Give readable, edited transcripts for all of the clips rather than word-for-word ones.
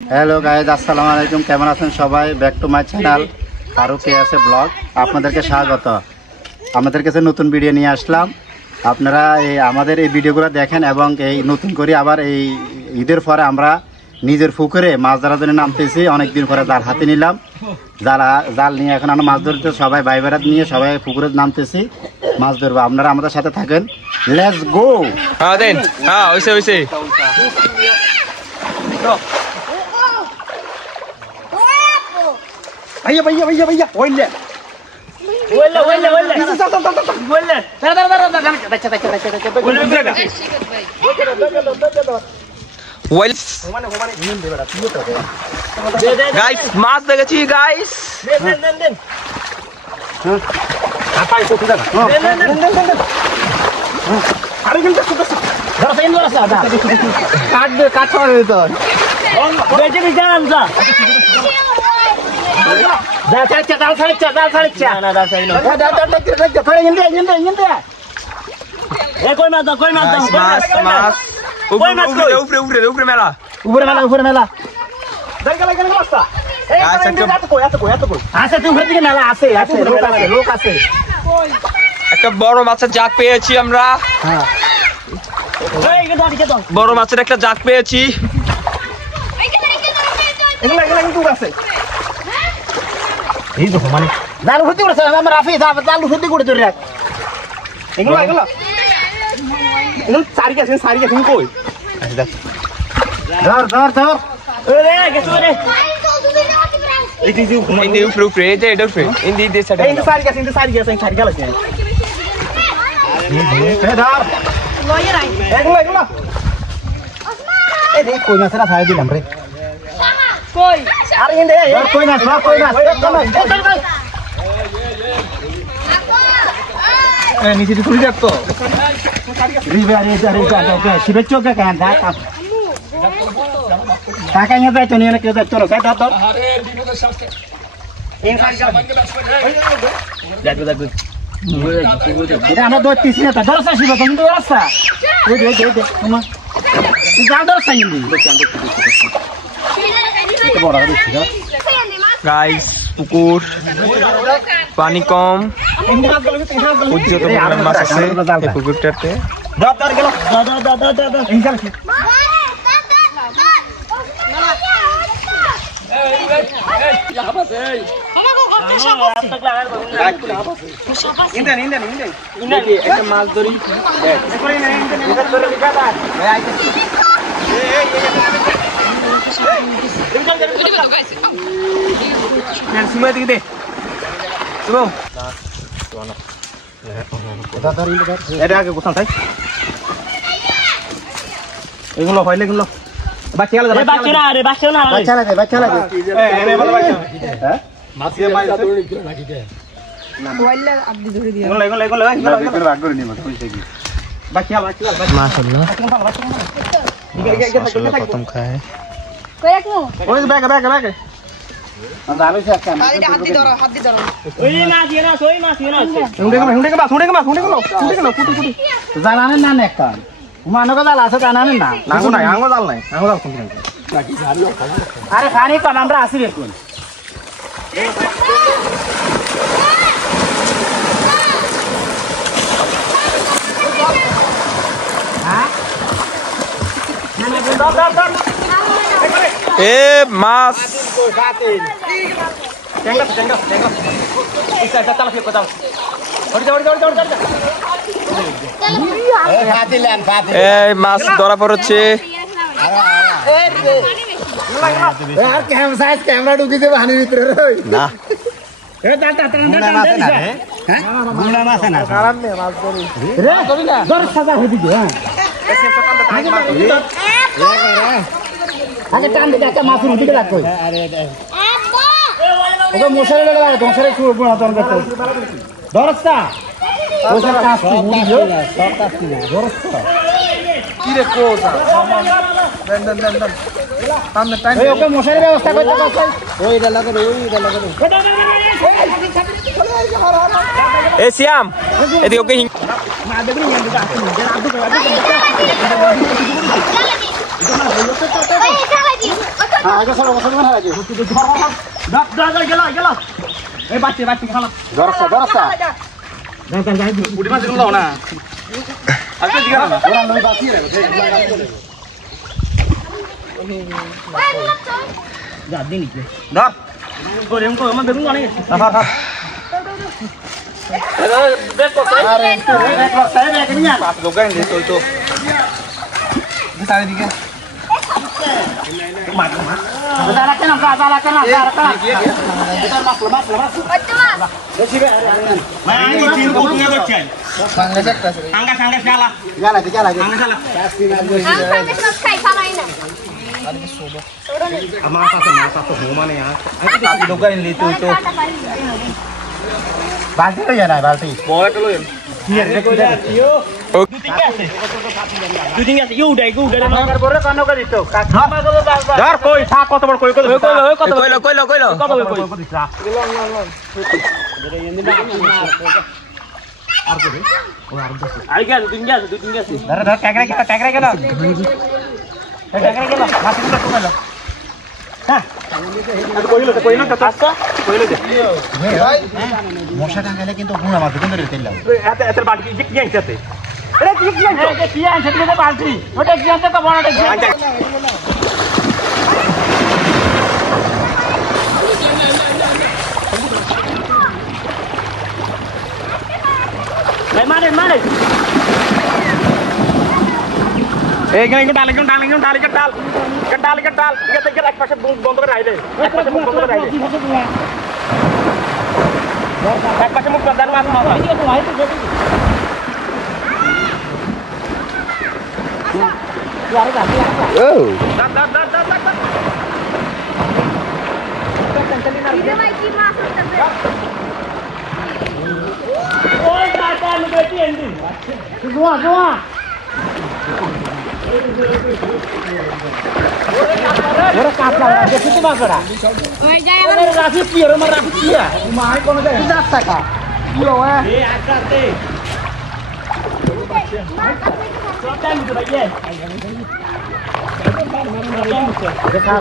Hello guys, আসসালামু আলাইকুম। কেমন আছেন সবাই? Back to my channel Farooq's blog. আপনাদেরকে স্বাগত। আমাদের কাছে নতুন ভিডিও নিয়ে আসলাম। আপনারা আমাদের এই ভিডিওগুলো দেখেন এবং এই নতুন করে আবার এই ঈদের পরে আমরা নিজের পুকুরে মাছ ধরার জন্য নামতেছি। অনেকদিন পরে জাল হাতে নিলাম, জাল নিয়ে এখন আমরা মাছ ধরতে সবাই ভাই বেড়াত নিয়ে সবাই পুকুরে নামতেছি, মাছ ধরবো। আপনারা আমাদের সাথে থাকেন। Let's go. भैया भैया भैया भैया ओइले ओइले ओइले ओइले ओइले गाइस माছ দেখেছি गाइस দেন কাটাই তো ঠিক আছে দেন আরে কিন্তু ধর সেন ধর আসা কাট দে কাট ছড়া দে তো বেজে দি জান যা যা চা চা দাল ছাড়ি চা না দাল ছাড়ি না দা করে ইনদে এ কই মাছ মাছ উপরে মেলা দেখ গেল মাছটা এই এত কই আছে তুই উপরে দিকে মেলা আছে লোক আছে একটা বড় মাছের জাত পেয়েছি আমরা। হ্যাঁ এই কে দাও বড় মাছের একটা জাত পেয়েছি। এগুলা কিন্তু আছে এই দেখো মানে জাল হতে করছে আমরা রাফি জাল হতে করে ধরে রাখ এগুলা সারি গেছে কই ধর ওরে গেছে রে এই দিদি উপরে এটা উপরে ইন্দি দিস সাইড এই সারি গেছে সারি গেল এ ধর লয়ে রাই এগুলা এই দেখ কই মাছরা ছাড় দিলাম রে কই আরে ইন্দে কই মাছ এ নিচে তুলি দেখ তো রিবে আরে যা শিবে চোখে কেন দা টাকা নিয়ে যাই তো নিয়ে কেউ যাই চলো যাই ধর এটা আমরা ধরতেছি না, ধরো শিব তুমি তো রাস্তা তোমার জাল ধরছা গাইস পুকুর পানি কম, উজ্জ্বল মাছ আছে এই পুকুরটাতে। একটা মাছ ধরি সময় দিকে দে আগে কোথাও তাই এগুলো হইলে এগুলো বাচ্চা লাগে খতম খায় জানানেন না একটা মানক জাল আছে জানানেন না আঙ্গো নাই আঙ্গো জাল নাই আঙ্গো জাল কোনখানে আরে পানি কম আমরা আসি দেখুন এ মাছ এই মাছ ধরা পড়ছে। ক্যামেরা ঢুকি দেবে হানির ভিতরে না আগে টান দিকে একটা মাছের দিকে রাখ ওকে মশারি লাগে মশারি ধরস্তা ওকে মশারি ব্যবস্থা করতে এ শ্যাম এদিকে ওকে Hey, হ্যাঁ আগে চলো বসে না আগে গেল এই বাচ্চা খালা দরসা বুড়ি মাছ দিলাও না আজকে দিগা না ওরা নই বাকি রে যা দিন কি ধর করে এমকো আমার বেগুন আনি বেক করতে আরে একটু এক লাখ টাকা রেখে নিয়া পাঁচ লোক গাইন দিতো তো সারি দিকে মার দাঁড়া কেন দাঁড়া এটা মাছ বেশি বে ভাই আমি চিন কত টাকা করছেন সাঙ্গা একটা আছে সাঙ্গা শালা গালা শালা আমার সাথে হোমানে পাঁচ লোক গাইন দিতো তো বালতি তো জানা বালতি বড় একটা লইন দুদিন আছে ইউ ডাই আমার বড় কানো করে দিত কাকা করে বাবা ধর কই থা কত বড় কই কইলো আই গেল দুদিন গেছে ধর টাকরা গেল মাছগুলো কমালো হ্যাঁ কইলো তো আচ্ছা কইলো দে মশা টাঙ্গালে কিন্তু গুণা মাছ কিন্তু তেল লাগবে এত বাড়ি কি আইছাতে কি আনছে তুমি বালতি ওটা কি আনছে তো বড়টা কি আনছে মারে এই গাইন ডাল ঠিক আছে এক পাশে বন্ধ করে রাইলে এক পাশে মুখ বন্ধ করে রাইলে এক পাশে মুখ বন্ধ মাছ মাছ ওরে কাপড় দেখি তো বাগড়া ওই যায় ওরে রাখি কি ওরে মার রাখি কি মাই কোন যায় 10 টাকা কি ওয়া এই আকাতে সব টাইম তো ভাই দেখা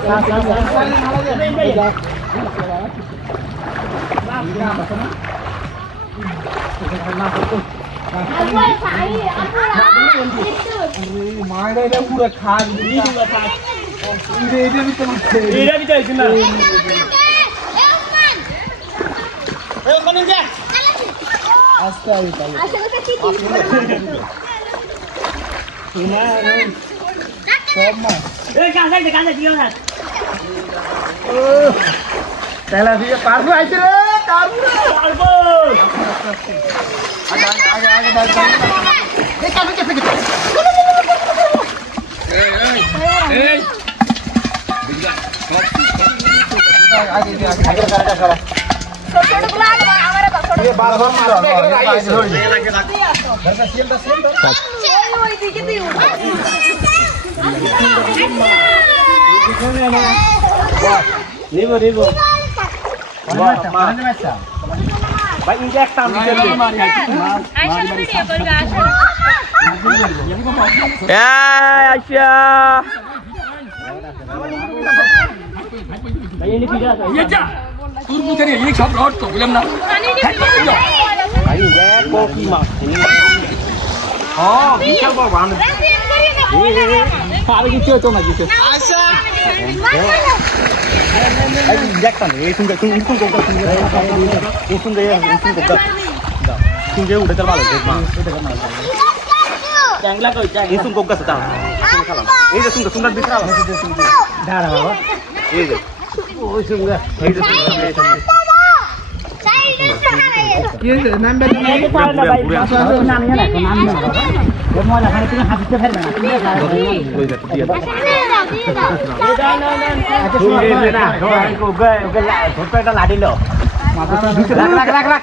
মাইরে পুরো খা দিবি এরা ভিতরে আছে না এই কোন যা আস্তে আস্তে আসলে তো ঠিক না সব মা এই কাঁচা দিও না তেলা দিয়ে পারবো আইছে রে পারবো আগে দাও এই কাছে কেটে এই আগে কাটা করা ছোট ব্লগ আমারে ছোট ये बार बार मार घर का सील दा सील ওই দিকে দিও নিবো मारने में अच्छा ভাই ইনজে একটা আমি দিতে আয়শা ভিডিও করবে আয়শা আয়শা ভাই এনে কি আছে ইয়ে যা তোর বুঝে নি এই সব রড তো বললাম না ভাই ইনজে কফি মাছ হ্যাঁ বিশাল বড় বান আরে কিছু তো না কিছু আয়শা এই ইনজেকশন এই তুমি तुझे उड़े तर भालो देख मां चांगला कोई चांग हे तुम कोका सता ए जे सुंदर दिसरा डारा बाबा ए जे ओ सुंदर ए जे ये नाम बे नहीं पाला भाई नाम है ना नाम है ये मोला खाने तुम हाथ से फेर ना कोई बात दिया ना लाडी लो लाख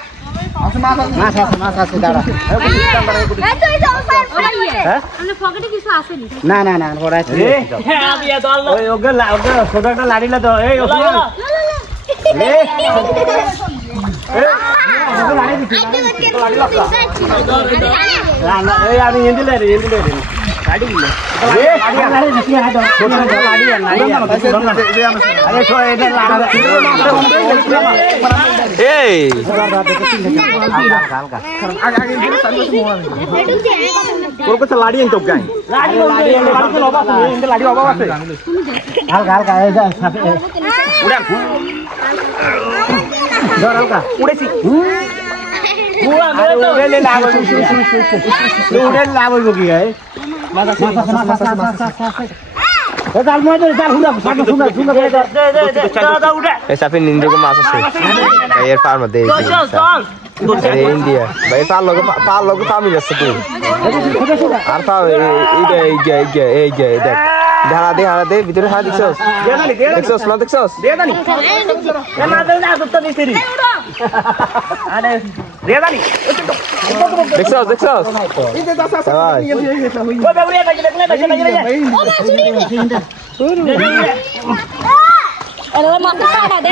মাছ আছে দাঁড়া না না না ওরা ওই ওকে ছোট একটা লাড়িলা তো এই আমি এন্দিলে इंडिया को मास एयर फार्म इंडिया भाई पाल लोग पामी जाচ্ছে তুই আর পাও এই দেখ ধারা দে ভিতরে হাত দেখছস না দেখছস দে দানি না দে না তো মিস্ত্রি আরে দে দানি দেখছস এই দে দাস আছে ও বাবুরে বাজে अरे माता पाड़ा दे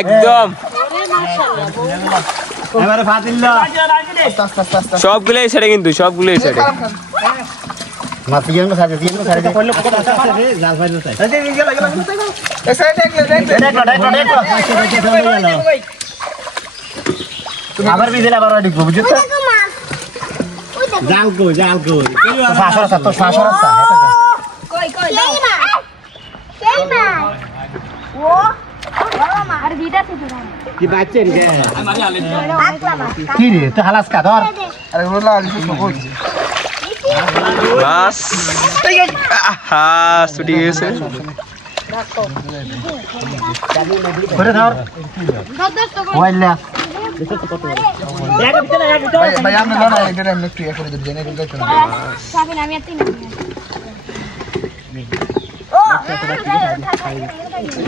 एकदम সবগুলোই ছেড়ে কিন্তু সবগুলোই ছেড়ে আবার বিজেলা আবার ঢুকবো বুঝছো জাল গো শাসর আছে তো শাসর আছে कोई नहीं मार वो मार दीदा से जुड़ा কি বাচ্চা রে आकला मार কি রে তো হালাস কা ধর আরে বলা আলি তো কোন বাস আহা ছুটি গেছে করে ধর ওইলা ভাই আমরা না এটা আমি একটু করে দেব জেনে কিন্তু না সাবিন আমি আতি না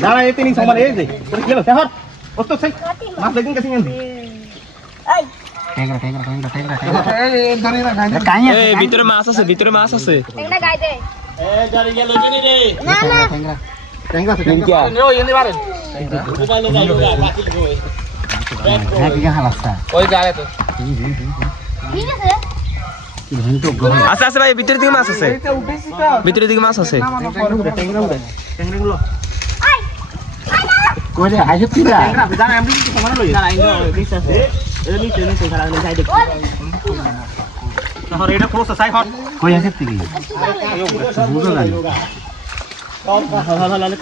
দাঁড়া এই তিন সমান এই যে করে গেল ধর ওস্ত সেই মাছ দেখুন কাছে নিয়ে এই টেংরা এই ধরে না গাইতে কাই এই ভিতরে মাছ আছে টেংনা গাই দে এই গাড়ি গেল জেনে রে না না টেংরা ও এনে পারেন হ্যাঁ কি হালাসটা ওই গায়ে তো ঠিক আছে আছে ভাই ভিতরের দিকে মাছ আছে এটা উঠেছি তো ভিতরের দিকে মাছ আছে টেংরাগুলো কই রে হাইছে পিরা জানা আমি কিছু সমান লই জানা ইনো দিস আছে এটা নিচে খারাপ না যাই দেখো তাহলে এটা ক্লোজ আছে হট কই আছে তুই বুঝো না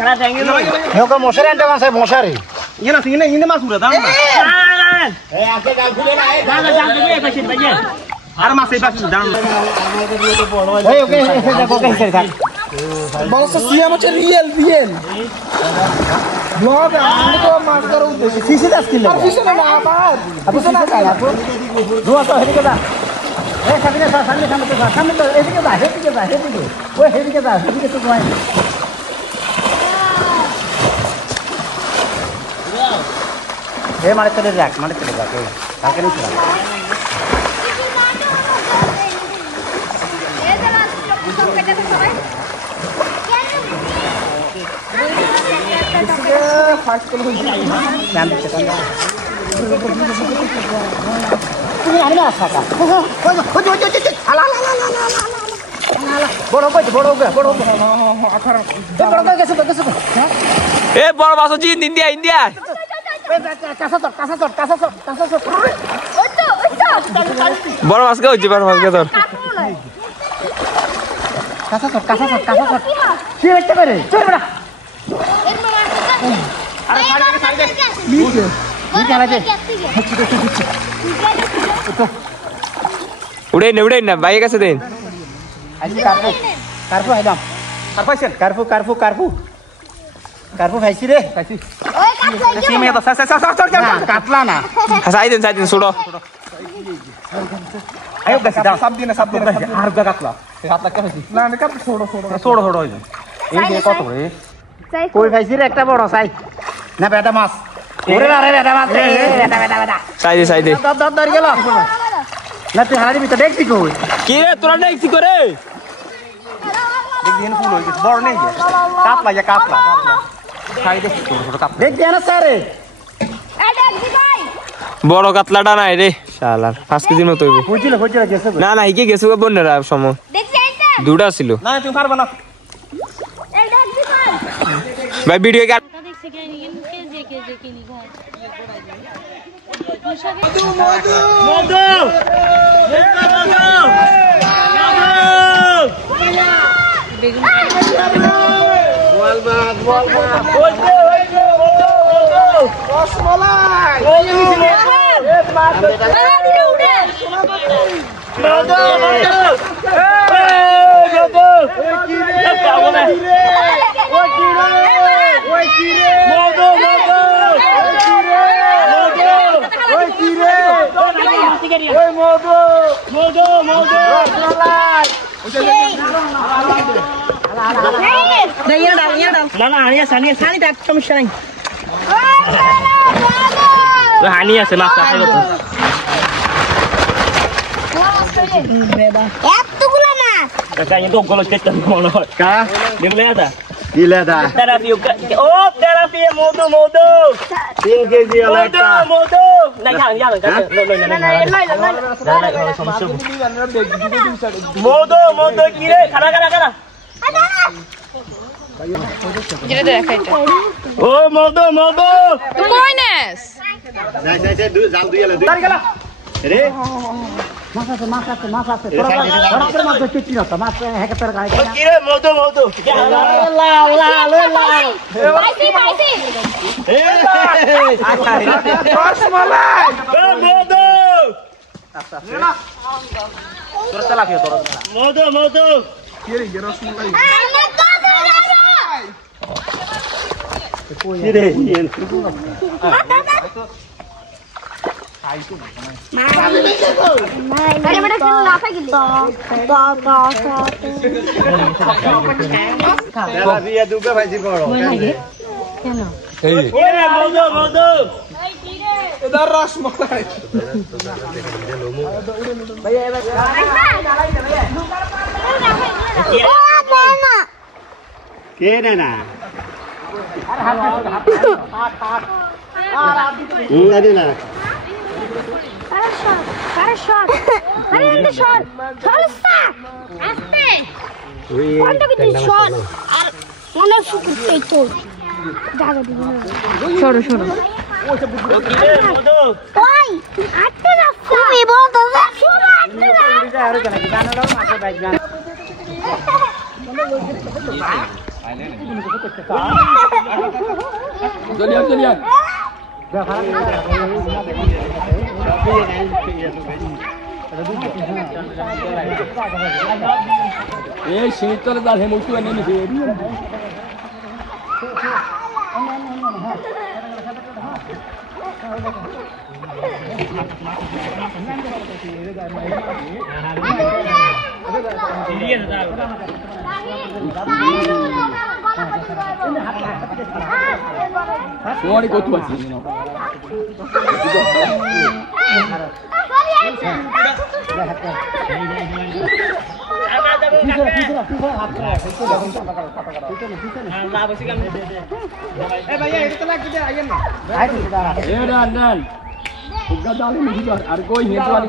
খারাপ যাইঙ্গে লই হেও মশারি আনতে আছে মশারি ইনে মাছ উড়া দাও এই আকে গাল খুলে না এই যা দেবে এই পাশে ভাই আর মাছ এই পাশে দাও এই ওকে এসে দেখো কে হিসেবে থাক বলছ সিএম হচ্ছে রিয়েল ব্লগ আমি তো মাছ করার উদ্দেশ্যে সিসি দাস কিলো পিছনে না আবার আপনি না খায় আপু দুয়া তো হেদিকে যা এই সামনে তো এদিকে যা হেদিকে ওই হেদিকে তো যাই এই মারে চলে যাক এই কাকে নিছ এই জানা সব কেটে দে সবাই ফার্স্ট কল হইছে জান দিতে তুমি আরে না আসা আলা বড় গেছে এ বড় মাছ হচ্ছে ইন্ডিয়া কাঁচা বড় মাছ কে হচ্ছে বড় মাছ কে তোর কি দেখতে করে চল বড়া আরে সাইডে নিচে উড়ে না বাইরে কাছে দেন আজকে কার্পু আইলাম কার্পু খাইছি রে ওই কাটলাই সিমে তো কাটলা না সাই দেন ছোড়ো আয়ো গেছে দাও সব দিন আর জায়গা কাটলা 7 লাখ টাকা না না কাট ছোড়ো হই যায় এই যে কত করে চাই কই পাইছি রে একটা বড় চাই না বেটা মাছ ওরে আরে বেটা মাছ রে বেটা সাইডে ধর গেল না তুই হাড়ির ভিতর দেখছি কই কি রে তোরা দেখছি করে দেখি ফুল হয়ে গেছে বড় নেই কাতলা সাইডে ছোট কাতলা দেখি না স্যার এই দেখ দি ভাই বড় কাতলাটা নাই রে শালার 5 কেজির মতো হইব বুঝছিল গেছে না হিকে গেছে বন্যরা সময় দেখছি এইটা দুটা ছিল না তুমি পারবা না এই দেখ দি ভাই ভাই ভিডিও কে দেখছে কেজি কিনি খায় হানি আছে মাছ খাইব তো এতগুলা মাছ Kakak itu kalau kita mau কা dia lihat dah. দিলে দা Terapi oh terapi modo 3 KG হলো একটা modo nak yang kan modo kire kana oh modo Moines! যাই জাল দুই এলে দুই রে মাছ আছে তোরা মাছ দেখছিস না তো মাছ হেক্টর গায় না kire modo পাইছি রসমালাই modo তোরা চালা কি তোরা modo আমরা তো কিরে আরে বেটা কেন লাফা গেলি তেলা দিয়া দুবে ভাইজি বড় kire modo কে না আরে না Хорошо. Аре это шот. Солста. Асте. Кондо কি শট আর মনে শুকুতে তো জায়গা দিবি না সরো kire modo ওই আটকে যাচ্ছে তুমি বলতো শুনো আটকে যাচ্ছে আরে কেন জানালো মাঠে বাইক গান Jalian. Sinitole dal hemutu ene ni. Suari kotu aja. Dan. Udah dalam ini juga. Argo ini tuan.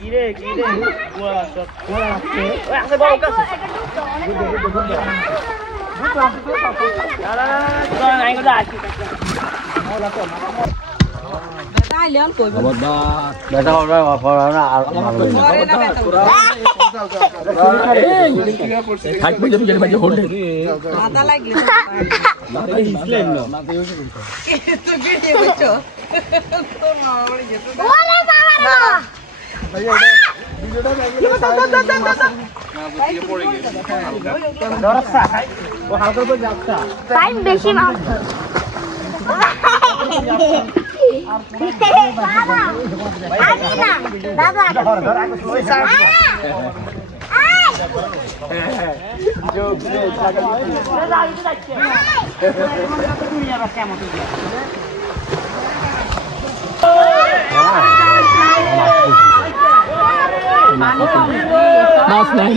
Kire. Wah, saya bawa kas. Time বেশি মাছ মাছ নাই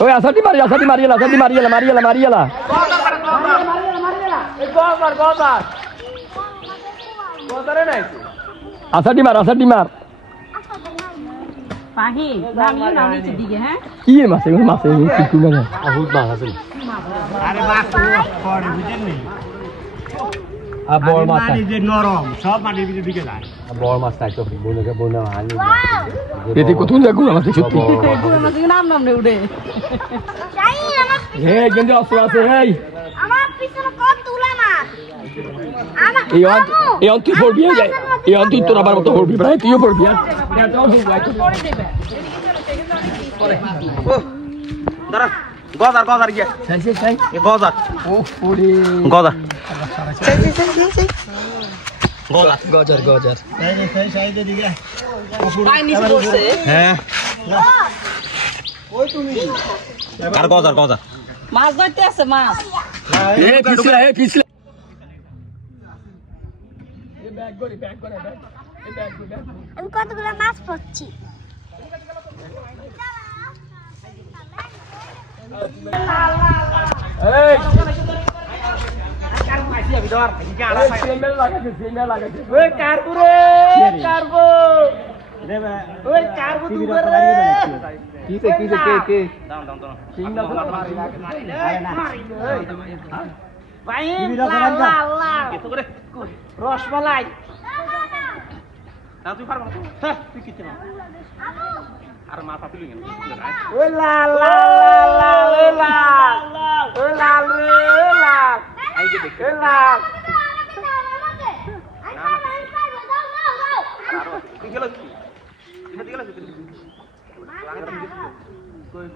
ওই আসাটি মারিয়ালা আসাটি মার পাহি নামিয়ে নাও নিচের দিকে হ্যাঁ কি মাছ এগুলো মাছ কিছু না বহুত মাছ আছে আরে মাছ পড়ে বুঝেন নি আর বড় মাছ মাটি যে নরম সব মাটির ভিতরে ঢুকে যায় বড় মাছ তাই তো বনে আনি এতে কত লাগু মাছ সত্যি পুরো মাছ নাম নাম নেই উড়ে হে গেন্দে আছে হেই আমার পিছনে কত তুলা মাছ আমার এই অন তুই পড়বি যায় এই অন তুই তোর আবার মতো পড়বি ভাই তুইও পড়বি আর পরে দেবে দাঁড়া গজার গিয়া চাই গজার ও পড়ে গজার গজার সেই সাইডে দিকে পানি নিচে পড়ছে হ্যাঁ আর গজার মাছ ধরতে আছে মাছ এ পিছলা আমি কতগুলো মাছ পড়ছি এই ওই কারবো ওই কারবো দুবার রে কে ভাই আল্লাহ রসমালাই তুই পারবো তুই কিতে না আর মাথা তুলি কেন ওই লাল ওই লাল আই যে দেখ ওই লাল তুই গেল তুই গেল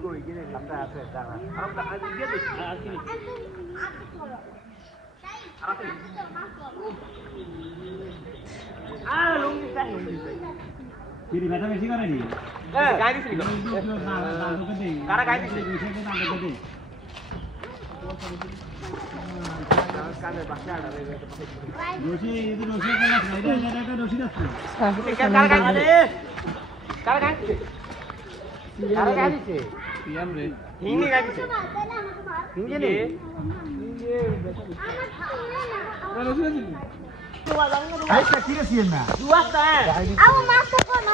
কই গেলে লাম্বা আছে দাঁড়া কিরি ব্যথা বেশি করে নি গাই দিছিস কারা গাই দিছিস রশি এই রশি কোন আছে রশি আছে কারা গাই দিছিস কারা গাই দিছিস কারা গাই দিছে পিএম রে হিন্দি গাই দিছিস হিন্দি রে আইসা কিরে সিন না আমার মাছ তো কোন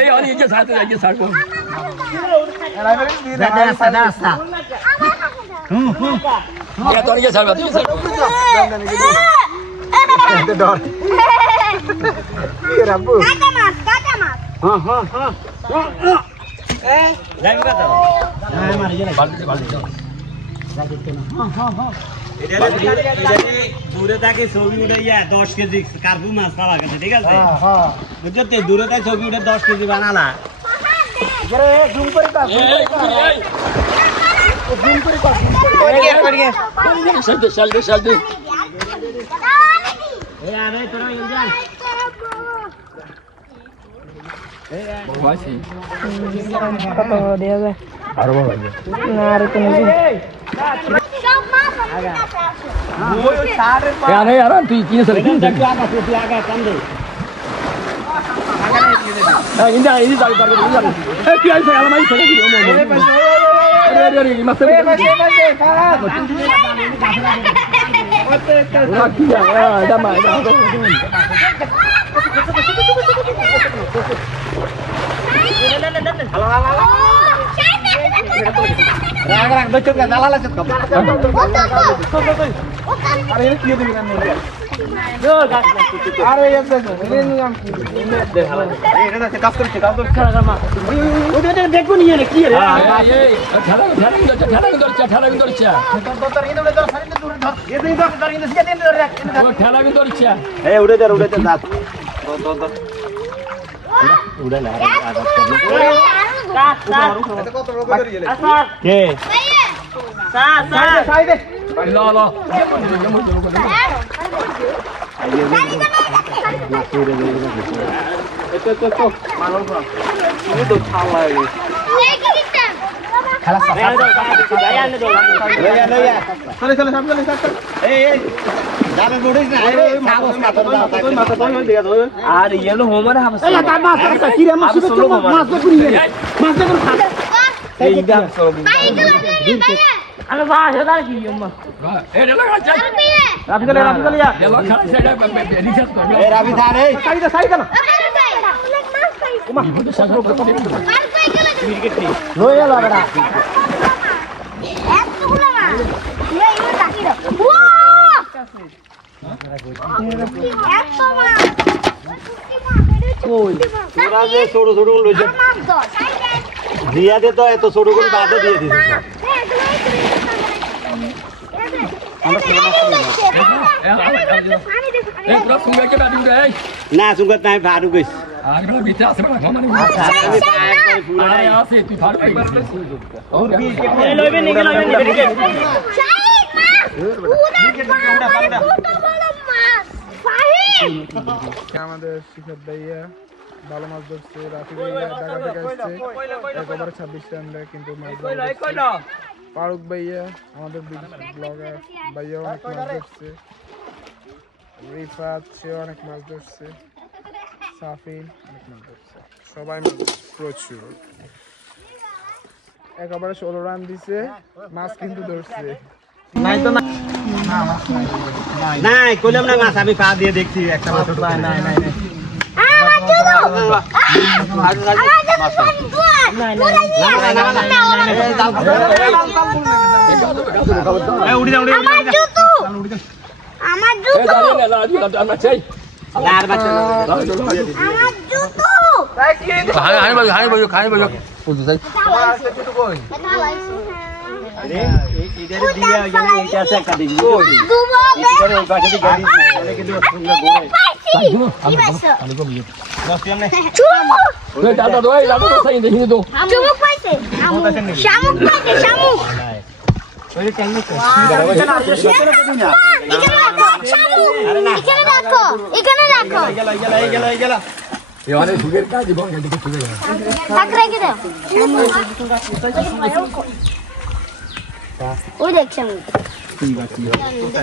এই অন এই যে সাথে সারবো তোর যে সারবা তুই সারবো ডর কি রাব্বু কাটা মাছ দূরে থাকে ছবি উঠাইয়া 10 কেজি কার্পু মাছ পাওয়া গেছে ঠিক আছে বুঝছো তো দূরে থাকে ছবি উঠে 10 কেজি বানালা সালদে আরো ভালো লাগবে সব মাছ আমার কাছে আছে यार তুই কিনে চলে কিনে इंदा इदी जाली कर दे ए কি আইছে আলা মাই ছেড়ে দিও আরে মাছ ওরা কি এটা মা রাগ রাগ বেচো কে নালা লাগছে ও কাল আরে কি দিবি না আরে এটা কাজ করছে খেলা মা ওটা দেখো নিয়ে রে কি রে ঠেলা ধরছে এই উড়ে যা যা কে আর ইয়েলো হোমারে হাবস আরে বাহ এটা কি আম্মা এটা লাগা চাই রাফি গলিয়া এলো খালি সাইডে রিচার্জ কর এই রাবি ধর এই সাইড কেন লই এলা বড়া এতগুলা না এই ইউ রাখি দাও এত মা কই তোরা যে ছোট ছোট গুলো লইছ দিয়া দে তো এত ছোট করে বাদে দিয়ে দিছ এই পুরো সুঙ্গা কে ব্যাটিং রে না সুগত নাই ভাড়ু গইস আগরা বিতে আছে বড় খামানি আমি পায় করে ফুলা আরে আছে তুই ভাড় কই और কি এই লইবে নিকে শাহিদ মা উড়া কত বড় মাছ শাহিদ আমাদের শিখত ভাইয়া ভালো মাছ ধরছে, রাফি ভাইয়া ঢাকা থেকে আসছে একেবারে 26 রান দেয় কিন্তু মাছ ধরছে। ফারুক ভাইয়া আমাদের ব্লগার ভাইয়া অনেক মাছ ধরছে, রিফাত সে অনেক মাছ ধরছে, সাফিন অনেক মাছ ধরছে, সবাই মাছ প্রচুর একেবারে 16 রান দিছে, মাছ কিন্তু ধরছে নাই তো না নাই কইলাম না মাছ আমি পা দিয়ে দেখছি একটা মাছ নাই উড়ি যা আমার জুতো আমরা চাই আর বাচ্চা আমার জুতো হাই বাজো বুঝু যাই আরে এইটারে দিয়া গেলে এইটা আছে একটা দিবি দুবো করে ওই পাশে দিয়ে গাড়ি অনেক কিন্তু সুন্দর গোরে দশ এমনে ওই দাদা দই দাদা তো সাইন দেখিনি তো চুমুক পাইছে শামুক পাইছে শামুক ওই টাইম তো এখানে রাখো গেল এই অনেক সুগের কাজ এবং এদিকে সুগের থাক রেখে দাও ওই দেখ শামুক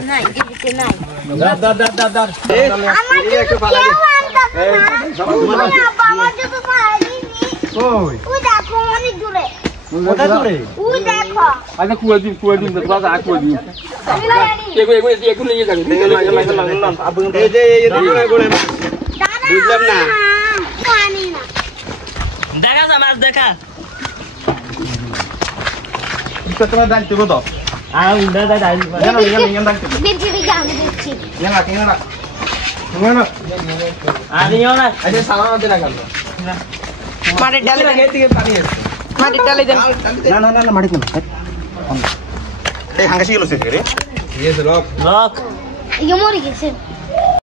নাই এদিকে নাই দার আমার জুতো আমার জুতো পাইনি কই ওই দেখো অনেক দূরে কোথায় দূরে ওই দেখো আচ্ছা কুয়া দিন তো বাবা কুয়া দিন এগো নিয়ে যাবে এই যে এই দিকে গোরে বুঝলাম না জানি না দেখা যা মাছ দেখা তো তোমার দান তুই তো আর উড়া দা ডাইল বিরকিরি গানে দিচ্ছি না কেন না তুমি না আর নিও না আচ্ছা সামান মধ্যে রাখাল মাটি ডালে এই থেকে পানি আছে মাটি ডালে দেন না মাটি কেন এই হাঙ্গাসি গেল সে রে ইয়েস লক লক ইয়ে মরে গেছে